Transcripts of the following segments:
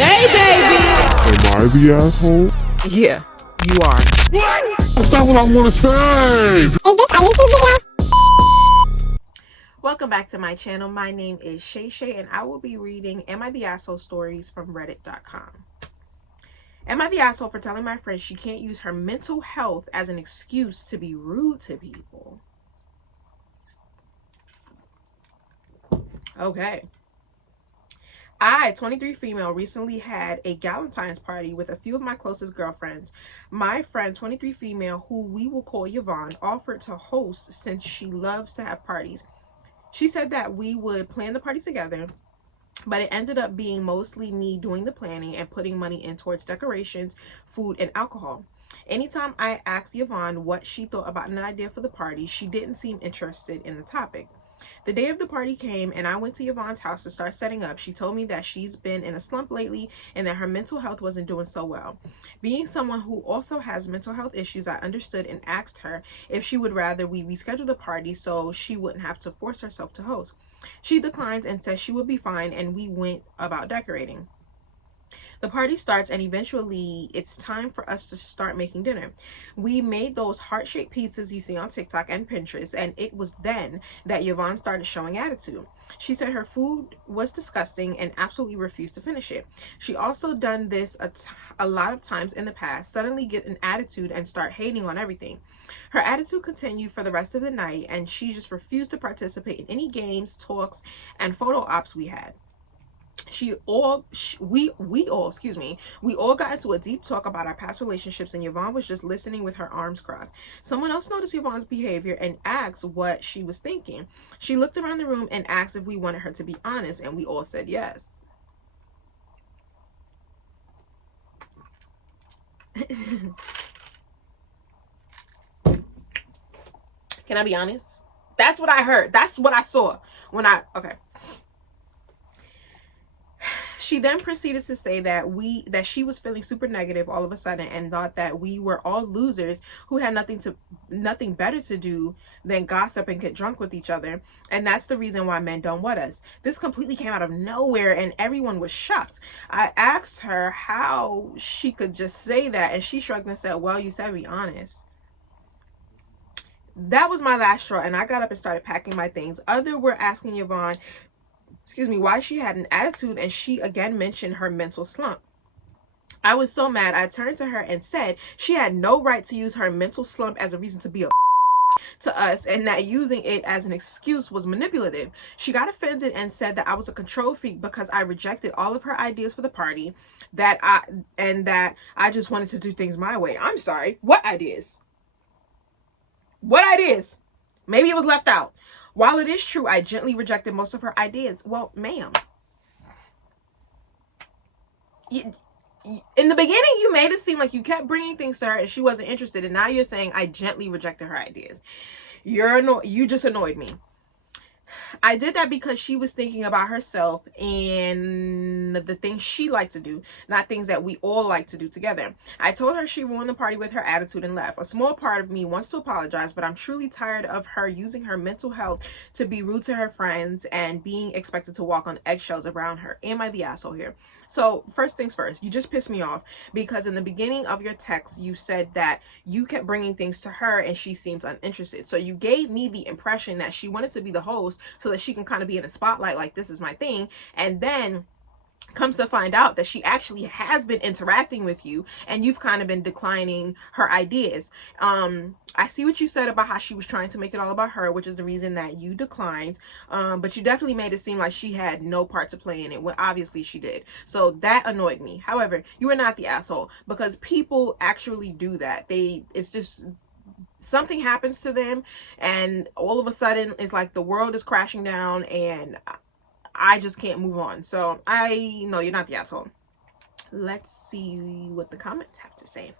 Shay, baby. Am I the asshole? Yeah, you are. That's not what I want to say! Is this a YouTube video? Welcome back to my channel. My name is Shay and I will be reading Am I the Asshole stories from reddit.com. Am I the asshole for telling my friend she can't use her mental health as an excuse to be rude to people? Okay. I, 23 female, recently had a Galentine's party with a few of my closest girlfriends. My friend, 23 female, who we will call Yvonne, offered to host since she loves to have parties. She said that we would plan the party together, but it ended up being mostly me doing the planning and putting money in towards decorations, food, and alcohol. Anytime I asked Yvonne what she thought about an idea for the party, she didn't seem interested in the topic. The day of the party came and I went to Yvonne's house to start setting up. She told me that she's been in a slump lately and that her mental health wasn't doing so well. Being someone who also has mental health issues, I understood and asked her if she would rather we reschedule the party so she wouldn't have to force herself to host. She declined and said she would be fine, and we went about decorating. The party starts and eventually it's time for us to start making dinner. We made those heart-shaped pizzas you see on TikTok and Pinterest, and it was then that Yvonne started showing attitude. She said her food was disgusting and absolutely refused to finish it. She also done this a lot of times in the past, suddenly get an attitude and start hating on everything. Her attitude continued for the rest of the night and she just refused to participate in any games, talks, and photo ops we had. We all got into a deep talk about our past relationships, and Yvonne was just listening with her arms crossed. Someone else noticed Yvonne's behavior and asked what she was thinking. She looked around the room and asked if we wanted her to be honest, and we all said yes. Can I be honest? That's what I heard. That's what I saw okay. She then proceeded to say that she was feeling super negative all of a sudden and thought that we were all losers who had nothing better to do than gossip and get drunk with each other, and that's the reason why men don't want us. This completely came out of nowhere and everyone was shocked. I asked her how she could just say that, and she shrugged and said, well, you said be honest. That was my last straw, and I got up and started packing my things. Others were asking Yvonne why she had an attitude, and she again mentioned her mental slump. I was so mad. I turned to her and said she had no right to use her mental slump as a reason to be a to us, and that using it as an excuse was manipulative. She got offended and said that I was a control freak because I rejected all of her ideas for the party, that I just wanted to do things my way. I'm sorry. What ideas? What ideas? Maybe it was left out. While it is true, I gently rejected most of her ideas. Well, ma'am, in the beginning, you made it seem like you kept bringing things to her and she wasn't interested. And now you're saying I gently rejected her ideas. You just annoyed me. I did that because she was thinking about herself and the things she liked to do, not things that we all like to do together. I told her she ruined the party with her attitude and left. A small part of me wants to apologize, but I'm truly tired of her using her mental health to be rude to her friends and being expected to walk on eggshells around her. Am I the asshole here? So first things first, you just pissed me off because in the beginning of your text, you said that you kept bringing things to her and she seems uninterested. So you gave me the impression that she wanted to be the host so that she can kind of be in the spotlight, like this is my thing. And then comes to find out that she actually has been interacting with you and you've kind of been declining her ideas. I see what you said about how she was trying to make it all about her, which is the reason that you declined. But you definitely made it seem like she had no part to play in it, when obviously she did. So that annoyed me. However, you are not the asshole, because people actually do that. It's just something happens to them and all of a sudden it's like the world is crashing down and I just can't move on. So I know you're not the asshole. Let's see what the comments have to say.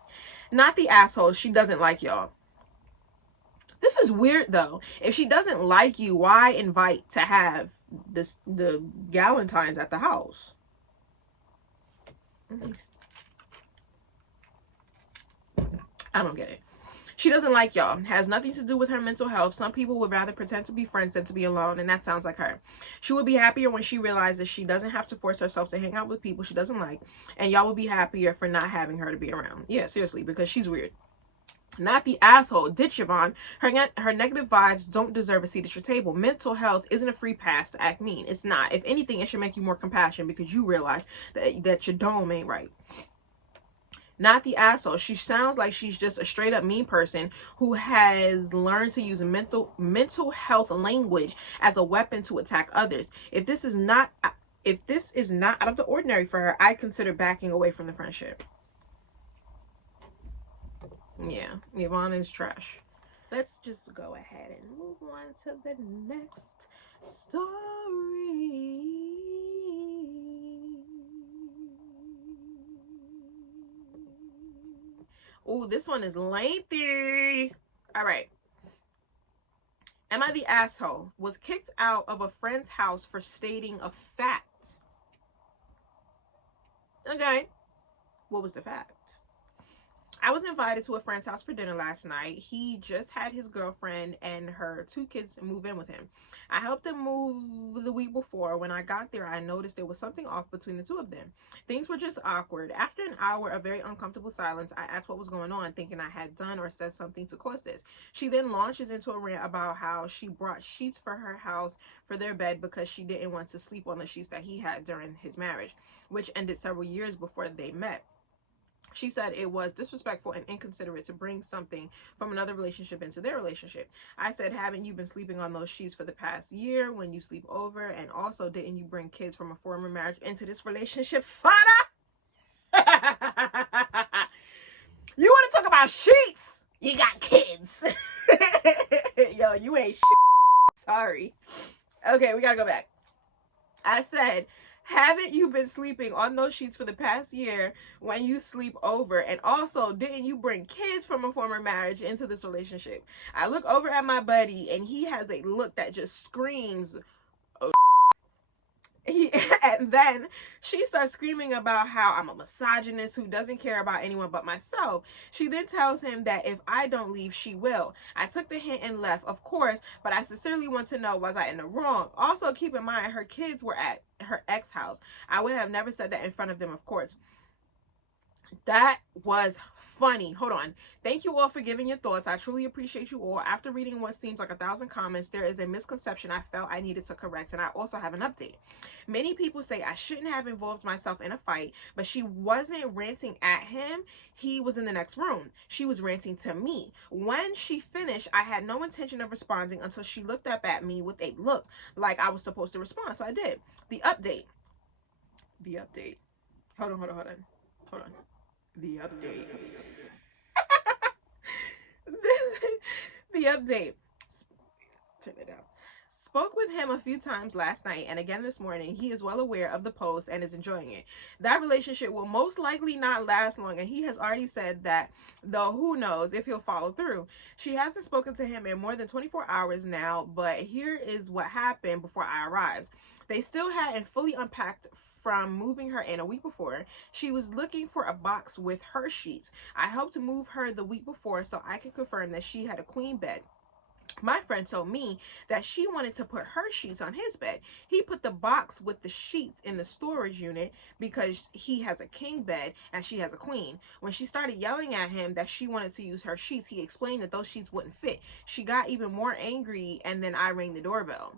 Not the asshole. She doesn't like y'all. This is weird though. If she doesn't like you, why invite to have the Galentine's at the house? I don't get it. She doesn't like y'all. Has nothing to do with her mental health. Some people would rather pretend to be friends than to be alone, and that sounds like her. She would be happier when she realizes she doesn't have to force herself to hang out with people she doesn't like, and y'all will be happier for not having her to be around. Yeah, seriously, because she's weird. Not the asshole. Ditch Yvonne. Her negative vibes don't deserve a seat at your table. Mental health isn't a free pass to act mean. It's not. If anything, it should make you more compassionate because you realize that your dome ain't right. Not the asshole. She sounds like she's just a straight up mean person who has learned to use mental health language as a weapon to attack others. If this is not out of the ordinary for her, I consider backing away from the friendship. Yeah, Yvonne is trash. Let's just go ahead and move on to the next story. Oh, this one is lengthy. All right. Am I the asshole? Was kicked out of a friend's house for stating a fact. Okay. What was the fact? I was invited to a friend's house for dinner last night. He just had his girlfriend and her 2 kids move in with him. I helped them move the week before. When I got there, I noticed there was something off between the 2 of them. Things were just awkward. After an hour of very uncomfortable silence, I asked what was going on, thinking I had done or said something to cause this. She then launches into a rant about how she brought sheets for her house for their bed because she didn't want to sleep on the sheets that he had during his marriage, which ended several years before they met. She said it was disrespectful and inconsiderate to bring something from another relationship into their relationship. I said, haven't you been sleeping on those sheets for the past year when you sleep over? And also, didn't you bring kids from a former marriage into this relationship? Fada! You want to talk about sheets? You got kids. Yo, you ain't shit. Sorry. Okay, we gotta go back. I said, haven't you been sleeping on those sheets for the past year when you sleep over? And also, didn't you bring kids from a former marriage into this relationship? I look over at my buddy and he has a look that just screams, oh. And then she starts screaming about how I'm a misogynist who doesn't care about anyone but myself. She then tells him that if I don't leave, she will. I took the hint and left, of course, but I sincerely want to know, was I in the wrong? Also, keep in mind, her kids were at her ex house. I would have never said that in front of them, of course. That was funny. Hold on. Thank you all for giving your thoughts. I truly appreciate you all. After reading what seems like 1,000 comments, there is a misconception I felt I needed to correct, and I also have an update. Many people say I shouldn't have involved myself in a fight, but she wasn't ranting at him. He was in the next room. She was ranting to me. When she finished, I had no intention of responding until she looked up at me with a look like I was supposed to respond, so I did. The update. Hold on. The update. The update. Turn it down. Spoke with him a few times last night and again this morning. He is well aware of the post and is enjoying it. That relationship will most likely not last long, and he has already said that, though who knows if he'll follow through. She hasn't spoken to him in more than 24 hours now, but here is what happened before I arrived. They still hadn't fully unpacked from moving her in a week before. She was looking for a box with her sheets. I helped move her the week before so I could confirm that she had a queen bed. My friend told me that she wanted to put her sheets on his bed. He put the box with the sheets in the storage unit because he has a king bed and she has a queen. When she started yelling at him that she wanted to use her sheets, he explained that those sheets wouldn't fit. She got even more angry, and then I rang the doorbell.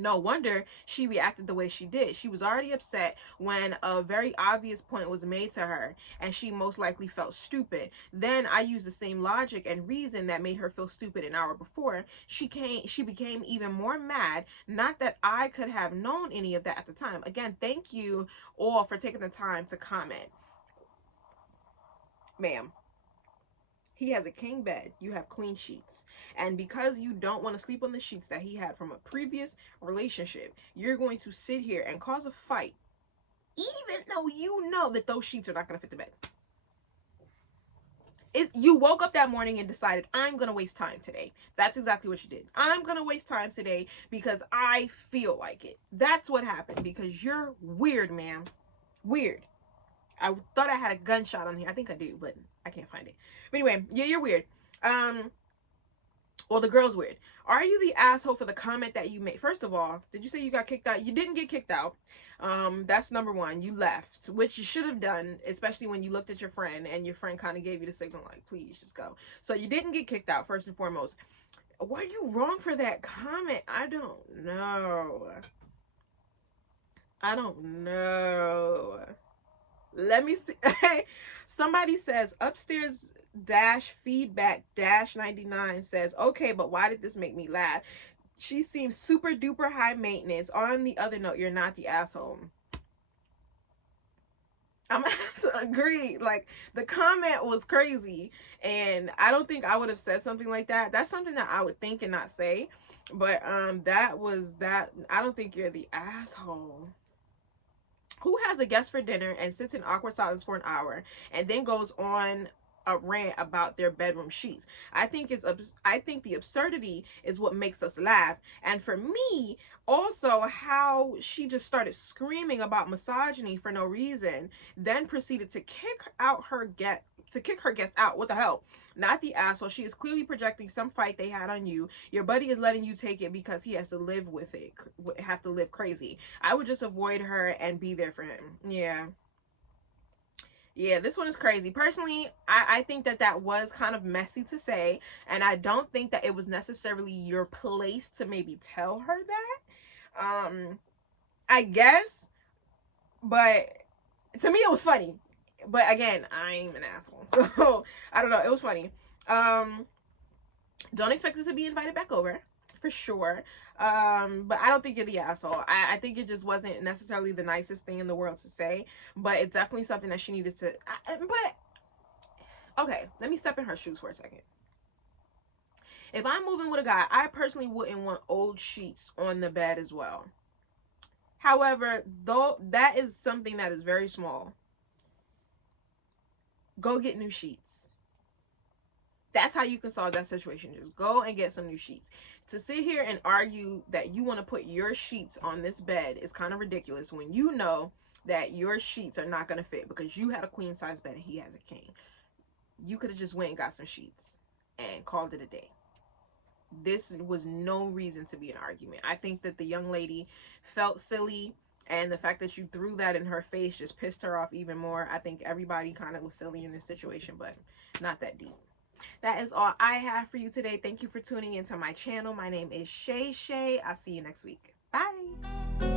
No wonder she reacted the way she did. She was already upset when a very obvious point was made to her, and she most likely felt stupid. Then I used the same logic and reason that made her feel stupid an hour before. She became even more mad. Not that I could have known any of that at the time. Again, thank you all for taking the time to comment. Ma'am. He has a king bed. You have queen sheets. And because you don't want to sleep on the sheets that he had from a previous relationship, you're going to sit here and cause a fight, even though you know that those sheets are not going to fit the bed. You woke up that morning and decided, I'm going to waste time today. That's exactly what you did. I'm going to waste time today because I feel like it. That's what happened, because you're weird, ma'am. Weird. I thought I had a gunshot on here. I think I do, but I can't find it. But anyway, yeah, you're weird. Well, the girl's weird. Are you the asshole for the comment that you made? First of all, did you say you got kicked out? You didn't get kicked out. That's number one. You left, which you should have done, especially when you looked at your friend and your friend kind of gave you the signal like, please just go. So you didn't get kicked out, first and foremost. Were you wrong for that comment? I don't know. I don't know. Let me see. Somebody says upstairs dash feedback dash 99 says, okay, but why did this make me laugh? She seems super duper high maintenance. On the other note, you're not the asshole. I'm gonna have to agree. Like, the comment was crazy, and I don't think I would have said something like that. That's something that I would think and not say. But that was that. I don't think you're the asshole. Who has a guest for dinner and sits in awkward silence for an hour and then goes on a rant about their bedroom sheets? I think the absurdity is what makes us laugh. And for me, also how she just started screaming about misogyny for no reason, then proceeded to kick her guest out. What the hell? Not the asshole. She is clearly projecting some fight they had on you. Your buddy is letting you take it because he has to live with it, have to live crazy. I would just avoid her and be there for him. Yeah, this one is crazy. Personally, I think that was kind of messy to say, and I don't think that it was necessarily your place to maybe tell her that. I guess, but to me it was funny. But again, I'm an asshole, so I don't know. It was funny. Don't expect us to be invited back over, for sure. But I don't think you're the asshole. I think it just wasn't necessarily the nicest thing in the world to say, but it's definitely something that she needed to. But okay, let me step in her shoes for a second. If I'm moving with a guy, I personally wouldn't want old sheets on the bed as well. However, though that is something that is very small, go get new sheets. That's how you can solve that situation. Just go and get some new sheets. To sit here and argue that you want to put your sheets on this bed is kind of ridiculous when you know that your sheets are not going to fit because you had a queen size bed and he has a king. You could have just went and got some sheets and called it a day. This was no reason to be an argument. I think that the young lady felt silly, and the fact that you threw that in her face just pissed her off even more. I think everybody kind of was silly in this situation, but not that deep. That is all I have for you today. Thank you for tuning into my channel. My name is Shay. I'll see you next week. Bye.